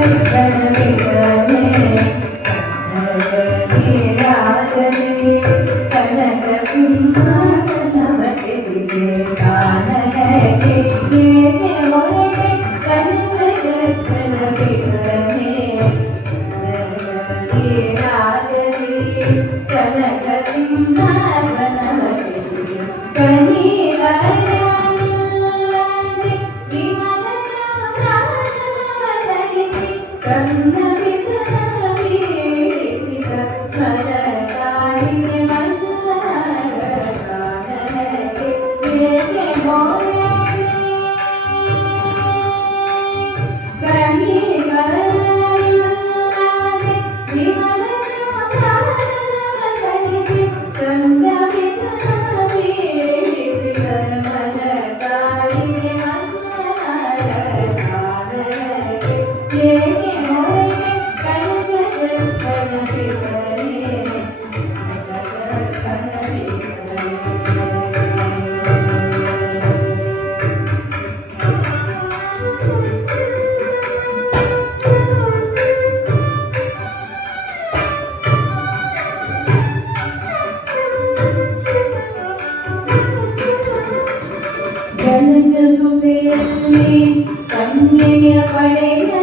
வைக்கணமே புண்ணிய படைகள்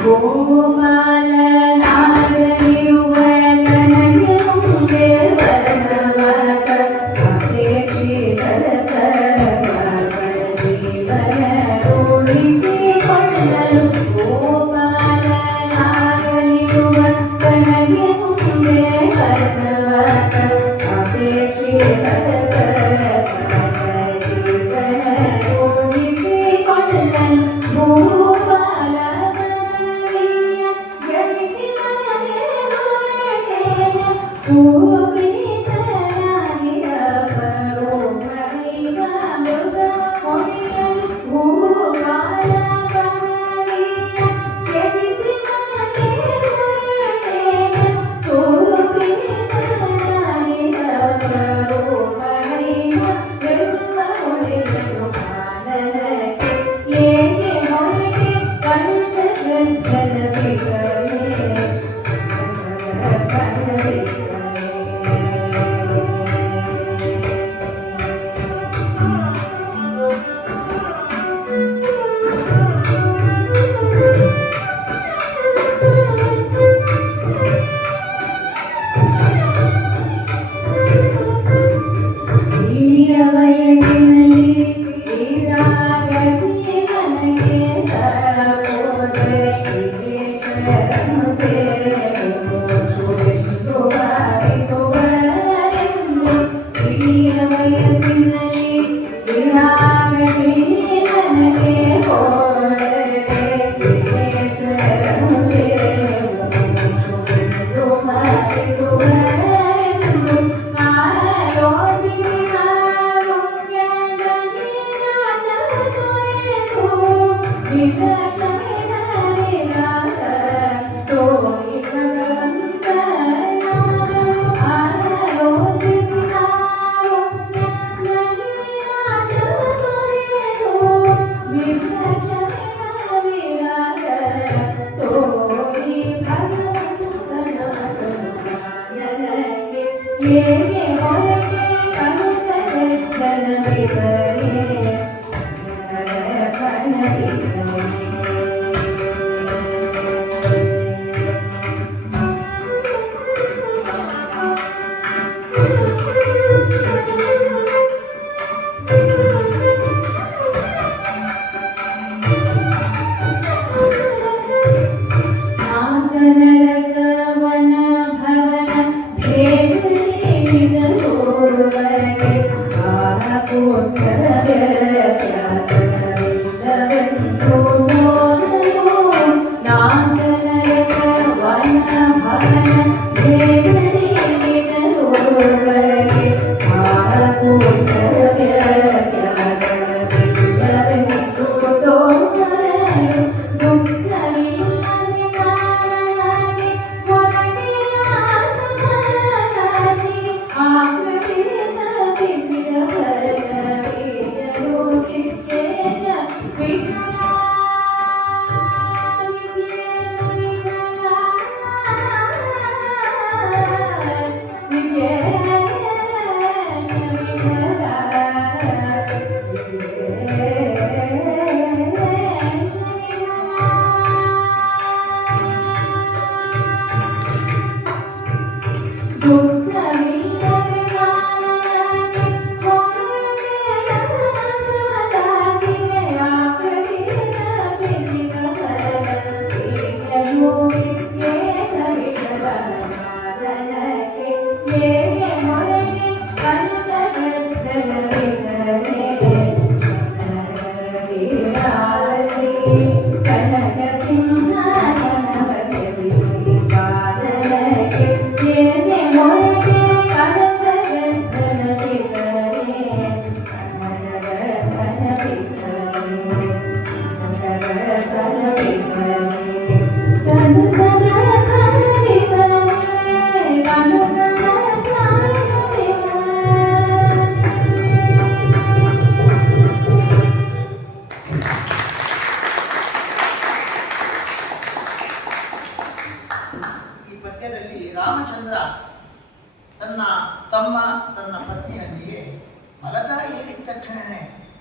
Oh, my. Amen. ತಮ್ಮ ತನ್ನ ಪತ್ನಿಯೊಂದಿಗೆ, ಮಲತಾಯಿ ಹೇಳಿದ ತಕ್ಷಣವೇ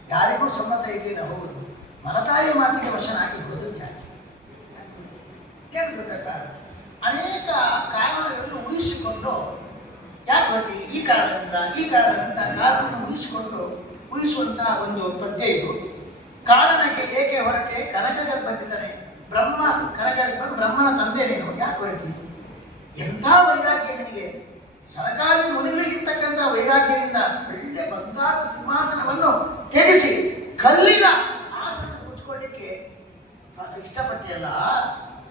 ಯಾರಿಗೂ ಸಮ್ಮತ ಇರಲಿಲ್ಲ ಹೋಗುದು, ಮಲತಾಯಿ ಮಾತಿಗೆ ವಶನಾಗಿ ಹೋದದ್ದು ಯಾಕೆ? ಏನು ದೊಡ್ಡ ಅನೇಕ ಕಾರಣಗಳನ್ನು ಉಳಿಸಿಕೊಂಡು ಯಾಕೆ ಹೊಟ್ಟಿ ಈ ಕಾರಣದಿಂದ ಈ ಕಾರಣದಿಂದ ಕಾರಣವನ್ನು ಉಳಿಸಿಕೊಂಡು ಉಳಿಸುವಂತಹ ಒಂದು ಪದ್ಯ ಇದು. ಕಾರಣಕ್ಕೆ ಏಕೆ ಹೊರಟೆ? ಕನಕಗರ್ಭಿದ್ದಾನೆ ಬ್ರಹ್ಮ ಕನಕಗರ್ಭ ಬ್ರಹ್ಮನ ತಂದೆ ನೀನು ಯಾಕೆ ಹೊರಟಿ? ಎಂಥ ವೈರಾಗ್ಯ ನಿನಗೆ? ಸರಕಾರಿ ಮುನಿಗಳಿಗಿರ್ತಕ್ಕಂಥ ವೈರಾಗ್ಯದಿಂದ ಒಳ್ಳೆ ಬಂಗಾರದ ಸಿಂಹಾಸನವನ್ನು ತ್ಯಜಿಸಿ ಕಲ್ಲಿನ ಆಸನ ಕೂತ್ಕೊಳ್ಳಿಕ್ಕೆ ಇಷ್ಟಪಟ್ಟಿಯಲ್ಲ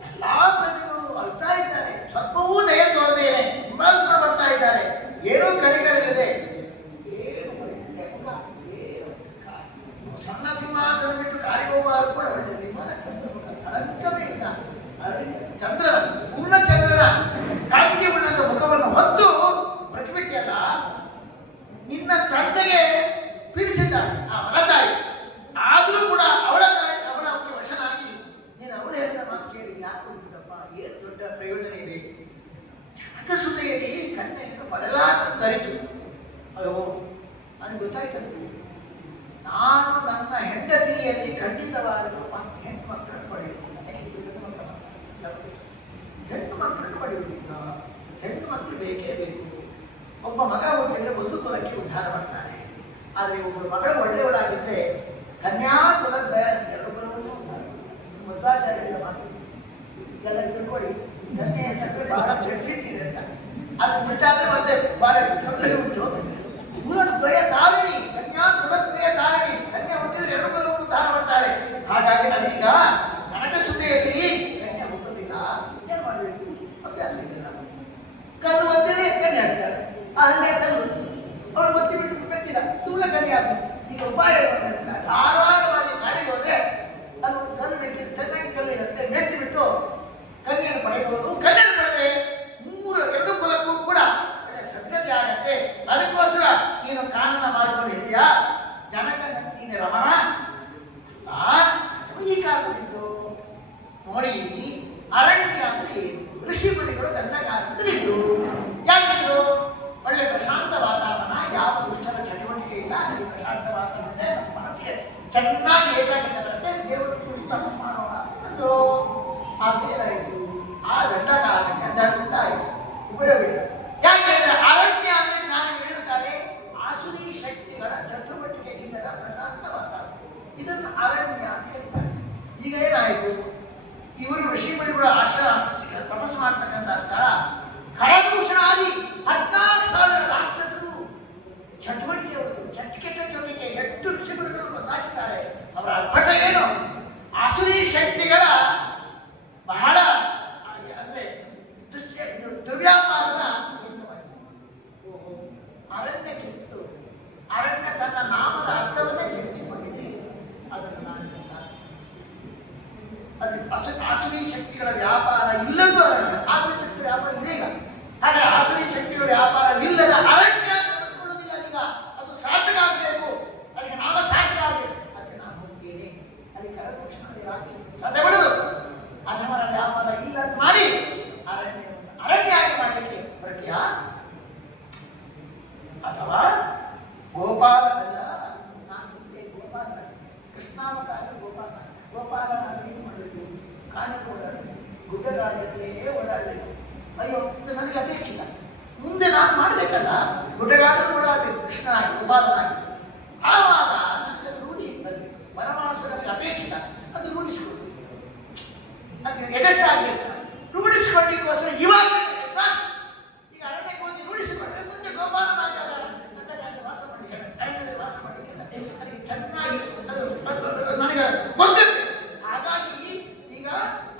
ಎಲ್ಲ ಪ್ರಜೆಗಳು ಅಳ್ತಾ ಇದ್ದಾರೆ. ಒಬ್ಬ ಮಗ ಹುಟ್ಟಿದ್ರೆ ಒಂದು ಕುಲಕ್ಕೆ ಉದ್ಧಾರ ಮಾಡ್ತಾನೆ ಆದರೆ ಒಬ್ಬರು ಮಗಳು ಒಳ್ಳೆಯವಳಾಗಿದ್ದರೆ ಕನ್ಯಾ ಕುಲಕ್ಕೆ ಎರಡು ಕುಲವನ್ನು ಉದ್ಧಾರ ಮಧ್ವಾಚಾರ್ಯ ಮಾತು ಎಲ್ಲ ತಿಳ್ಕೊಳ್ಳಿ ಕನ್ಯೆ ಅಂತಂದ್ರೆ ಬಹಳ ಬೆನಿಫಿಟ್ ಇದೆ ಅಂತ ಅದು ಬಿಟ್ಟಾದ್ರೆ ಮತ್ತೆ ಬಹಳ ತೊಂದರೆ ಆಸುರಿ ಶಕ್ತಿಗಳ ಚಟುವಟಿಕೆ ಇಲ್ಲದ ಪ್ರಶಾಂತ ವಾತಾವರಣ ಇದನ್ನು ಅರಣ್ಯ ಅಂತ ಹೇಳ್ತಾರೆ. ಈಗ ಏನಾಯಿತು? ಇವರು ಋಷಿಮುನಿಗಳು ಆಶ್ರಮ ತಪಸ್ಸು ಮಾಡ್ತಕ್ಕಂಥ ಸ್ಥಳ ಕರದೂಷಣ ಆಗಿ ಹದಿನಾಲ್ಕು ಸಾವಿರ ರಾಕ್ಷಸರು ಚಟುವಟಿಕೆ ಕೆಟ್ಟ ಕೆಟ್ಟ ಚಟುವಟಿಕೆ ಎಷ್ಟು ಋಷಿಮುನಿಗಳು ಗೊತ್ತಾಗಿದ್ದಾರೆ. ಅವರ ಅರ್ಭಟ ಏನು? ಆಸುರಿ ಶಕ್ತಿಗಳ ಬಹಳ, ಅಂದ್ರೆ ದುರ್ವ್ಯಾಪಾರದ ಓಹೋ ಅರಣ್ಯ ಕೆಟ್ಟಿತು ಅರಣ್ಯ ತನ್ನ ನಾಮದ ಅರ್ಥವನ್ನೇ ಕೆಡಿಸಿಕೊಂಡಿದೆ ಅದನ್ನು ನಾನೀಗ ಸಾಕು ಅದು ಅಸು ಆಸುರಿ ಶಕ್ತಿಗಳ ವ್ಯಾಪಾರ ಇಲ್ಲದ್ದು ಅರಣ್ಯ ಆಸುರಿ ಶಕ್ತಿ ವ್ಯಾಪಾರ ಇದೆ ಈಗ ಹಾಗೆ ಆಸುರಿ ಶಕ್ತಿಗಳ ವ್ಯಾಪಾರ ಇಲ್ಲದ ಅರಣ್ಯ ತೋರಿಸ್ಕೊಳ್ಳೋದಿಲ್ಲ ಈಗ ಅದು ಸಾರ್ಥಕ ಆಗಬೇಕು ಅದಕ್ಕೆ ನಾಮ ಸಾರ್ಥಕ ಆಗಬೇಕು ಅದಕ್ಕೆ ನಾನು ಹೋಗ್ತೇನೆ ಅಲ್ಲಿ ಕರದೋಷಣ ರಾಕ್ಷಸ ಸದೆ ಬಿಡುದು ಅಧಮರ ವ್ಯಾಪಾರ ಇಲ್ಲ ಅಂತ ಮಾಡಿ ಅರಣ್ಯವನ್ನು ಅರಣ್ಯ ಆಗಿ ಮಾಡಲಿಕ್ಕೆ ಹೊರಟಿಯಾ ಅಥವಾ ಗೋಪಾಲ ಅಲ್ಲ ನಾನು ಮುಂದೆ ಗೋಪಾಲ ಕೃಷ್ಣಾವತಾರ ಗೋಪಾಲ ಗೋಪಾಲ ನಾನು ಏನು ಮಾಡಬೇಕು ಕಾಡಿಗೆ ಓಡಾಡಬೇಕು ಗುಡ್ಡಗಾಡಲ್ಲೇ ಓಡಾಡಬೇಕು ಅಯ್ಯೋ ಇದು ನನಗೆ ಅಪೇಕ್ಷಿತ ಮುಂದೆ ನಾನು ಮಾಡಬೇಕಲ್ಲ ಗುಡ್ಡಗಾಡಲು ಓಡಾಡಬೇಕು ಕೃಷ್ಣನಾಗಿ ಗೋಪಾಲನಾಗಿ ಆವಾಗ ನನಗೆ ಅದು ರೂಢಿ ಬರಬೇಕು ವನವಾಸ ನನಗೆ ಅಪೇಕ್ಷಿತ ಅದು ರೂಢಿಸಿಕೊಳ್ಳಬೇಕು ಅದಕ್ಕೆ ಎಜೆಸ್ಟ್ ಆಗಬೇಕು ರೂಢಿಸಿಕೊಳ್ಳಿಕ್ಕೋಸ್ಕರ ಇವಾಗ advance. ಈಗ ಅರಣ್ಯಕ್ಕೆ ಹೋಗಿ ರೂಢಿಸಿಕೊಂಡ್ರೆ ಮುಂದೆ ಗೋಪಾಲನಾಗಿ ಅವರ ದಂಡಕಾಂಡ ವಾಸ ಮಾಡಲಿಕ್ಕೆ ಅರಣ್ಯದಲ್ಲಿ ವಾಸ ಮಾಡಲಿಕ್ಕೆ ನನಗೆ ಚೆನ್ನಾಗಿ ಅದು ಅದು- ಅದು ನನಗೆ ಒಗ್ಗಟ್ಟು ಹಾಗಾಗಿ ಈಗ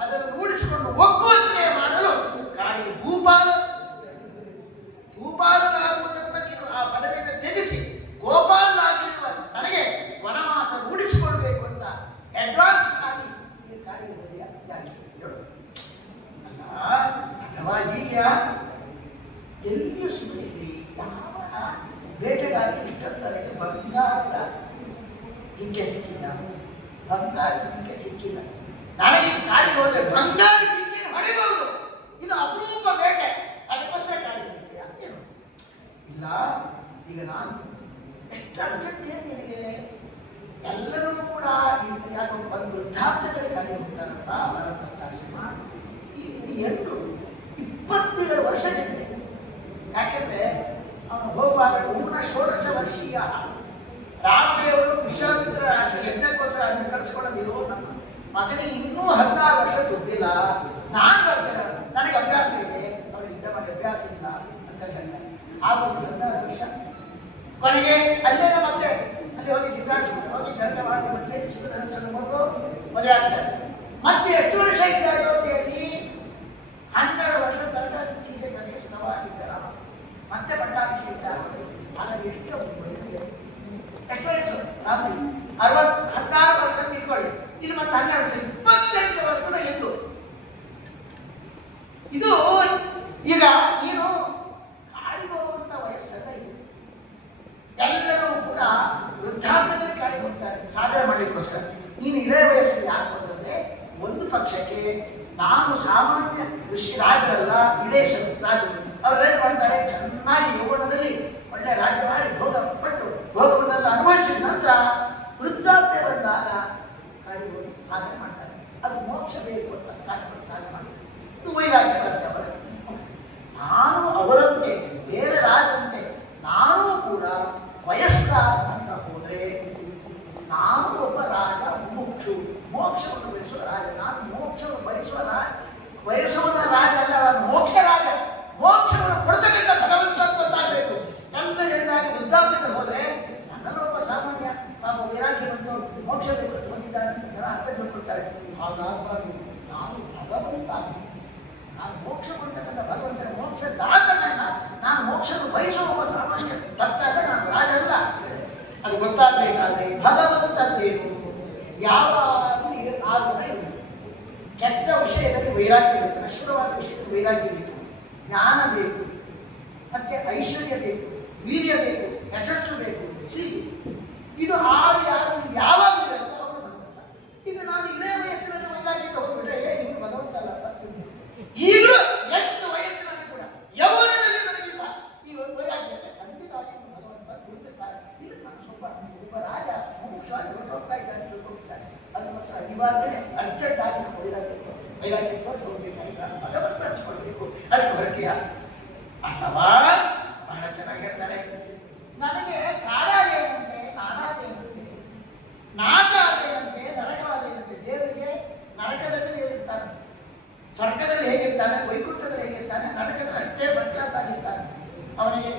ಅದನ್ನು ರೂಢಿಸಿಕೊಂಡು ಒಗ್ಗುವಂತೆ ಮಾಡಲು ಕಾಡಿಗೆ ಭೂಪಾಲ ಭೂಪಾಲನಾಗುವುದನ್ನು ನೀನು ಆ ಪದವಿಯನ್ನು ತ್ಯಜಿಸಿ ಗೋಪಾಲನಾಗಿರುವ ನನಗೆ ವನವಾಸ ರೂಢಿಸಿಕೊಳ್ಬೇಕು ಅಂತ ಅಡ್ವಾನ್ಸ್ ಆಗಿ ಈ ಕಾಡಿಗೆ ಹೋದೆಯಾ ಯಾಕೆ ಹೇಳು ಅಲ್ಲ ಅಥವಾ ಈಗ ಎಲ್ಲಿಯೂ ಸುಮ್ಮನೆ ಯಾವ ಬೇಟೆಗಾಗಿ ಇಷ್ಟೊತ್ತವರೆಗೆ ಬಂಗಾರದ ಜಿಂಕೆ ಸಿಕ್ಕಿಲ್ಲ ಬಂಗಾರ ಜಿಂಕೆ ಸಿಕ್ಕಿಲ್ಲ. ನನಗೆ ಕಾಡಿಗೆ ಹೋದ್ರೆ ಬಂಗಾರ ಜಿಂಕೆ ಹೊಡೆಬಹುದು ಇದು ಅಪರೂಪ ಬೇಟೆ. ಅದಕ್ಕೋಸ್ಕರ ಕಾಡಿಗೆ ಏನು? ಇಲ್ಲ. ಈಗ ನಾನು ಎಷ್ಟು ಅರ್ಜೆಂಟ್ ಏನು ನಿನಗೆ? ಎಲ್ಲರೂ ಕೂಡ ಯಾಕೋ ಬಂದು ವೃದ್ಧಾಪ್ಯದಲ್ಲಿ ಕಾಡಿಗೆ ಹೋಗ್ತಾರಪ್ಪ ವರಪ್ರಸ್ಥಾಶ್ರಮ ಇಲ್ಲಿ ಎಂದು ಇಪ್ಪತ್ತೇಳು ವರ್ಷಕ್ಕೆ ಯಾಕೆಂದ್ರೆ ಅವನು ಹೋಗುವಾಗ ಊನ ಷೋಡಶ ವರ್ಷೀಯ. ರಾಮದೇವರು ವಿಶ್ವಾಮಿತ್ರ ಯಜ್ಞಕ್ಕೋಸ್ಕರ ಅದನ್ನು ಕಳಿಸ್ಕೊಳ್ಳೋದಿರೋ ನನ್ನ ಮಗನಿಗೆ ಇನ್ನೂ ಹದಿನಾರು ವರ್ಷ ದುಡ್ಡಿಲ್ಲ ನಾನು ಬರ್ತೇನೆ. ನನಗೆ ಅಭ್ಯಾಸ ಇದೆ. ಅವ್ರಿಗೆ ಯುದ್ಧ ಮಾಡಿ ಅಭ್ಯಾಸ ಇಲ್ಲ ಅಂತ ಹೇಳ್ತಾರೆ ಆ ಒಂದು ವರ್ಷ ಕೊನೆಗೆ ಅಲ್ಲೇ ಮತ್ತೆ ಅಲ್ಲಿ ಹೋಗಿ ಸಿದ್ಧಾಶ್ರಮ ಹೋಗಿ ದರ್ಗ ಮಾಡಿ ಬಿಟ್ಟರೆ ಸುಖಧರ್ಮವನ್ನು ಮೊದಲು ಮದುವೆ ಆಗ್ತಾರೆ ಮತ್ತೆ ಎಷ್ಟು ವರ್ಷ ಇದ್ದ ಅಯೋಧ್ಯೆಯಲ್ಲಿ ಹನ್ನೆರಡು ವರ್ಷ ತನಕ ಸೀತೆ ಕಡೆಗೆ ಸುಖವಾಗಿದ್ದ ರಾಮ ಮತ್ತೆ ಪಟ್ಟಾಭಿಷೇಕ ಆಗ ಎಷ್ಟು ವಯಸ್ಸಿದೆ ಎಷ್ಟು ವಯಸ್ಸು ರಾಮನಿಗೆ ಅರವತ್ ಹದಿನಾರು ವರ್ಷ ಇಟ್ಕೊಳ್ಳಿ. ಇಲ್ಲಿ ಮತ್ತೆ ಹನ್ನೆರಡು ವರ್ಷ ಇಪ್ಪತ್ತೆಂಟು ವರ್ಷದ ಎದ್ದು ಇದು ಈಗ ನೀನು ಕಾಡಿಗೆ ಹೋಗುವಂತ ವಯಸ್ಸಲ್ಲ ಇದು. ಎಲ್ಲರೂ ಕೂಡ ವೃದ್ಧಾಪ್ಯದಲ್ಲಿ ಕಾಡಿಗೆ ಹೋಗ್ತಾರೆ. ಸಾಧನೆ ಮಾಡಲಿಕ್ಕೋಸ್ಕರ. ನೀನು ಇಳೇ ವಯಸ್ಸಲ್ಲಿ ಯಾಕೆ ಹೋದ್ರಂದ್ರೆ ಒಂದು ಪಕ್ಷಕ್ಕೆ ನಾನು ಸಾಮಾನ್ಯ ಋಷಿ ರಾಜರಲ್ಲ ಇಳೇ ರಾಜರು. ಅವ್ರು ಏನು ಮಾಡ್ತಾರೆ ಚೆನ್ನಾಗಿ ಯೌವನದಲ್ಲಿ ಒಳ್ಳೆ ರಾಜ್ಯವಾಗಿ ಭೋಗ ಪಟ್ಟು ಭೋಗವನ್ನೆಲ್ಲ ಅನುಭವಿಸಿದ ನಂತರ ವೃದ್ಧಾಪ್ಯ ಬಂದಾಗ ಕಾಡಿಗೆ ಹೋಗಿ ಸಾಧನೆ ಮಾಡ್ತಾರೆ ಅದು ಮೋಕ್ಷ ಬೇಕು ಅಂತ ಕಾಡಿಗೆ ಹೋಗಿ ಸಾಧನೆ ಮಾಡ್ತಾರೆ ಇದು ವೈರಾಗ್ಯ ಬರುತ್ತೆ ಅವರ ನಾನು ಅವರಂತೆ ಬೇರೆ ರಾಜರಂತೆ ನಾನು ಕೂಡ ವಯಸ್ಕ ಅಂತ ಹೋದ್ರೆ ನಾನು ಒಬ್ಬ ರಾಜ ಮುಕ್ಷು ಮೋಕ್ಷವನ್ನು ಬಯಸುವ ರಾಜ ನಾನು ಮೋಕ್ಷವನ್ನು ಬಯಸುವ ರಾಜ ಬಯಸುವ ರಾಜ ಅಲ್ಲ ನಾನು ಮೋಕ್ಷ ರಾಜ ಮೋಕ್ಷವನ್ನು ಕೊಡ್ತಕ್ಕಂಥ ಭಗವಂತ ಅಂತ ಗೊತ್ತಾಗಬೇಕು ನನ್ನ ಹೇಳಿದಾಗ ವೃದ್ಧಾಪ್ಯದಲ್ಲಿ ಹೋದ್ರೆ ನನ್ನನ್ನು ಒಬ್ಬ ಸಾಮಾನ್ಯ ಪಾಪ ವೈರಾಗ್ಯ ಬಂದು ಮೋಕ್ಷ ಬೇಕು ಅಂತ ಹೋಗಿದ್ದಾನೆ ಅಂತ ಜನ ಅರ್ಥ ತಿಳ್ಕೊಳ್ತಾರೆ ಹಾಗಾಗಬಾರ್ದು ನಾನು ಭಗವಂತ ನಾನು ಮೋಕ್ಷ ಕೊಡ್ತಕ್ಕಂಥ ಭಗವಂತನ ಮೋಕ್ಷ ದಾತನನ್ನ ನಾನು ಮೋಕ್ಷದ ಬಯಸುವ ಒಬ್ಬ ಸಾಮಾನ್ಯ ತಪ್ಪಾಗ ನಾನು ರಾಜ ಅಲ್ಲ. ಅದು ಗೊತ್ತಾಗಬೇಕಾದ್ರೆ ಭಗವಂತನೇನು ಯಾವಾಗಲೂ ಈಗ ಆ ಗುಣ ಇರಬೇಕು. ಕೆಟ್ಟ ವಿಷಯದಲ್ಲಿ ವೈರಾಗ್ಯ ಬೇಕು ನಶ್ವರವಾದ ವಿಷಯದಲ್ಲಿ ವೈರಾಗ್ಯ ಬೇಕು. ಜ್ಞಾನ ಬೇಕು, ಮತ್ತೆ ಐಶ್ವರ್ಯ ಬೇಕು, ವೀರ್ಯ ಬೇಕು, ಯಶಸ್ಸು ಬೇಕು ಶ್ರೀ ಇದು ಆರು ಯಾರು, ಯಾವಾಗ ಅರ್ಜೆಂಟ್ ಆಗಿ ಬೈರಾಗಿತ್ತು ವೈರಾಗ್ಯಕ್ಕೆ ಹೋಗಬೇಕಾಗಿಲ್ಲ ಭಗವಂತ ಹಚ್ಕೊಳ್ಬೇಕು. ಅದಕ್ಕೆ ಹೊರಟಿಯ? ಅಥವಾ ಬಹಳ ಚೆನ್ನಾಗಿ ಹೇಳ್ತಾರೆ ನನಗೆ ಕಾಡ ಏನಂತೆ ನಾಡ ಏನಂತೆ ನಾಟ ಏನಂತೆ ನರಕವಾಗೇನಂತೆ ದೇವರಿಗೆ ನರಕದಲ್ಲಿ ಹೇಗಿರ್ತಾನೆ? ಸ್ವರ್ಗದಲ್ಲಿ ಹೇಗಿರ್ತಾನೆ? ವೈಕುಂಠದಲ್ಲಿ ಹೇಗಿರ್ತಾನೆ? ನರಕದಲ್ಲಿ ಅಷ್ಟೇ ಫಸ್ಟ್ ಕ್ಲಾಸ್ ಆಗಿರ್ತಾನೆ. ಅವನಿಗೆ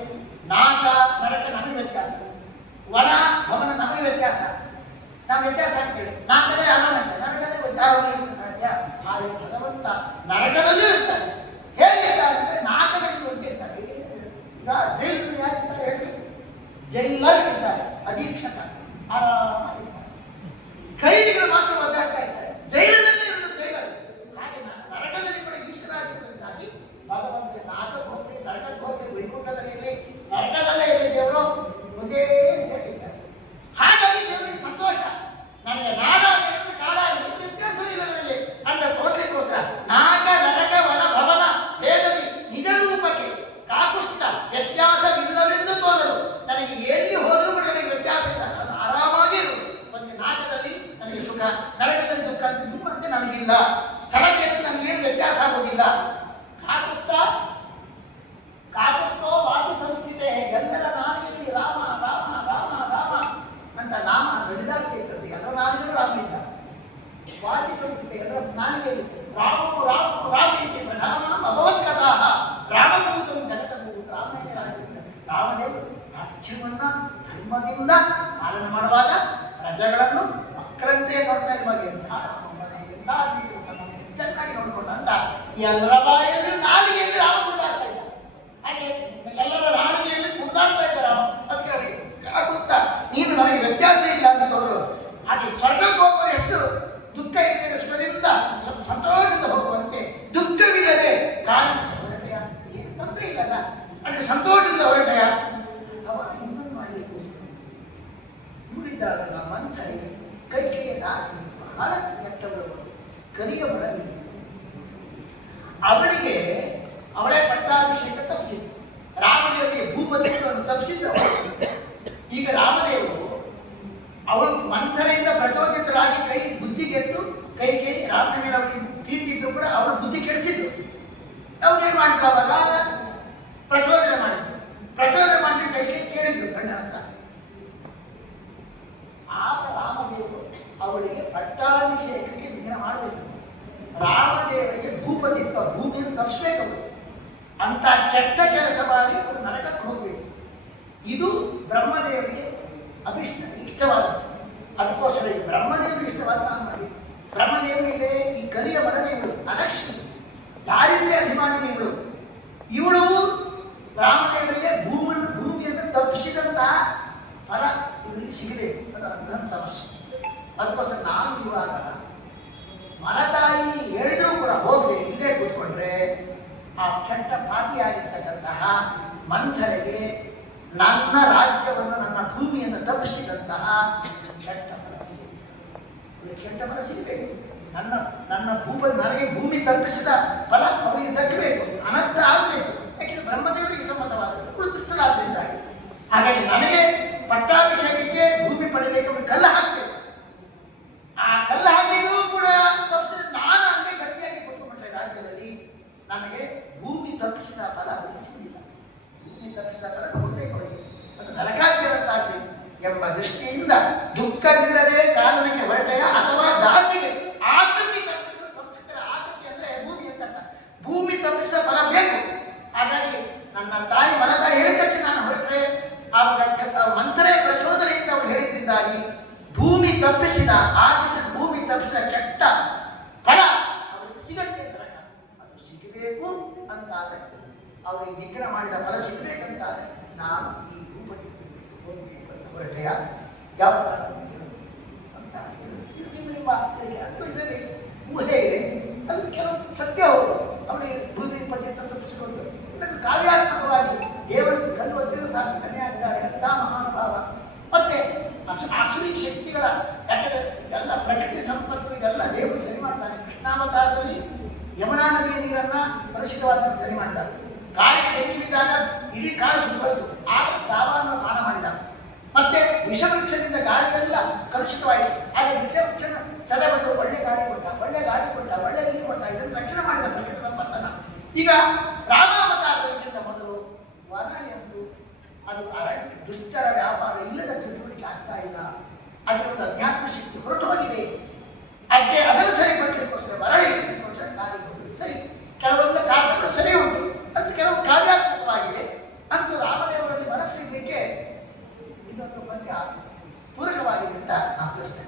ನಾಗ ನರಕ ನಮಗೆ ವ್ಯತ್ಯಾಸ. ವನ, ಭವನ ನಮಗೆ ವ್ಯತ್ಯಾಸ. ನಾವು ವ್ಯತ್ಯಾಸ ಆಗ್ತೇವೆ ನಾನು ತಗಡೆ ಅಲ್ಲ ಮಾಡ್ತೇವೆ ನರಕದಲ್ಲಿ ಉದ್ಧಾರವನ್ನು ಹಿಡಿದ ಸಾಧ್ಯ ಆದರೆ ಭಗವಂತ ನರಕದಲ್ಲೂ ಇರ್ತಾನೆ ಹೇಗೆ ಇರ್ತಾರೆ ಅಂದರೆ ನಾಟಕದಲ್ಲಿ ಹೊಂದಿರ್ತಾರೆ ಈಗ ಜೈಲು ಯಾರಿರ್ತಾರೆ ಹೇಳಿ ಜೈಲರ್ ಇದ್ದಾರೆ ಅಧೀಕ್ಷಕ ಆ ರಾಮದೇವರಿಗೆ ಭೂಪತಿತ್ತ ಭೂಮಿಯನ್ನು ತಪ್ಪಿಸ್ಬೇಕು ಅಂತ ಕೆಟ್ಟ ಕೆಲಸ ಮಾಡಿ ಅವರು ನರಕಕ್ಕೆ ಹೋಗಬೇಕು. ಇದು ಬ್ರಹ್ಮದೇವರಿಗೆ ಅಭಿಷ್ಟ ಇಷ್ಟವಾದ ಅದಕ್ಕೋಸ್ಕರ ಈ ಬ್ರಹ್ಮದೇವರಿಗೆ ಇಷ್ಟವಾದ ನಾನು ಮಾಡಿ ಬ್ರಹ್ಮದೇವರಿಗೆ ಈ ಕಲಿಯ ಮನವಿಗಳು ಅಲಕ್ಷ್ಮಿ ದಾರಿದ್ರ್ಯ ಅಭಿಮಾನಿಗಳು, ಇವಳು ರಾಮದೇವರಿಗೆ ಭೂಮಿ, ಭೂಮಿಯನ್ನು ತಪ್ಪಿಸಿದಂತಹ ಫಲ ಇವರಿಗೆ ಸಿಗಬೇಕು. ಅದು ಅಂತ ತಪಸ್ಸು. ಅದಕ್ಕೋಸ್ಕರ ನಾನು ಇವಾಗ ಮಲತಾಯಿ ಹೇಳಿದರೂ ಕೂಡ ಹೋಗದೆ, ಇಲ್ಲೇ ಕೂತ್ಕೊಂಡ್ರೆ, ಆ ಕೆಟ್ಟ ಪಾಪಿಯಾಗಿರ್ತಕ್ಕಂತಹ ಮಂಥರಿಗೆ ನನ್ನ ರಾಜ್ಯವನ್ನು, ನನ್ನ ಭೂಮಿಯನ್ನು ತಪ್ಪಿಸಿದಂತಹ ಕೆಟ್ಟ ಮನಸ್ಸಿಗೆ ಕೆಟ್ಟ ಮನಸ್ಸಿರಬೇಕು ನನ್ನ ನನ್ನ ಭೂಪ, ನನಗೆ ಭೂಮಿ ತಪ್ಪಿಸಿದ ಫಲ ಅವರಿಗೆ ದಕ್ಕಬೇಕು, ಅನರ್ಥ ಆಗಬೇಕು. ಯಾಕೆಂದರೆ ಬ್ರಹ್ಮದೇವರಿಗೆ ಸಂಬಂಧವಾದದ್ದು ಕುಳಿತುಷ್ಟರಾದ್ರಿಂದಾಗಿ ಹಾಗಾಗಿ ನನಗೆ ಪಟ್ಟಾಭಿಷೇಕಕ್ಕೆ ಭೂಮಿ ಪಡೆಯಲಿಕ್ಕೆ ಕಲ್ಲ 합시다. ಇದ್ದಾಗ ಇಡೀ ಕಾಡು ಸುಟ್ಟೋಯ್ತು ಆಗ ದಾವನ್ನು ಪಾನ ಮಾಡಿದ. ಮತ್ತೆ ವಿಷವೃಕ್ಷದಿಂದ ಗಾಳಿಯೆಲ್ಲ ಕಲುಷಿತವಾಯಿತು. ಆಗ ವಿಷವೃಕ್ಷನ ಸದಾ ಬಡಿದು ಒಳ್ಳೆ ಗಾಳಿ ಕೊಟ್ಟ, ಒಳ್ಳೆ ಗಾಳಿ ಕೊಟ್ಟ, ಒಳ್ಳೆ ನೀರು ಕೊಟ್ಟ, ಇದನ್ನು ರಕ್ಷಣೆ ಮಾಡಿದ ಪ್ರಕೃತಿ ಸಂಪತ್ತನ ಈಗ ರಾಮಾವತಾರಕ್ಕಿಂತ ಮೊದಲು ವನ ಎಂದು ಅದು ಅರಣ್ಯ, ದುಷ್ಟರ ವ್ಯಾಪಾರ ಇಲ್ಲದ ಚಟುವಟಿಕೆ ಆಗ್ತಾ ಇಲ್ಲ. ಅದರಿಂದ ಒಂದು ಅಧ್ಯಾತ್ಮ ಶಕ್ತಿ ಹೊರಟು ಹೋಗಿದೆ. ಅದಕ್ಕೆ ಅದನ್ನು ಸರಿಪಡಿಸಲಿಕ್ಕೋಸ್ಕರ ಮರಳಿ ಸರಿ, ಕೆಲವೊಂದು ಕಾರಣಗಳು ಸರಿ ಉಂಟು. ಅಂತ ಕೆಲವು ಕಾವ್ಯಾತ್ಮಕ ಕಾವ್ಯಾತ್ಮಕವಾಗಿದೆ ಅಂತ ರಾಮದೇವರಲ್ಲಿ ಮನಸ್ಸಿಗೆ ಇದೊಂದು ಪದ್ಯ ಪೂರಕವಾಗಿದೆ ಅಂತ ನಾನು ತಿಳಿಸ್ತೇನೆ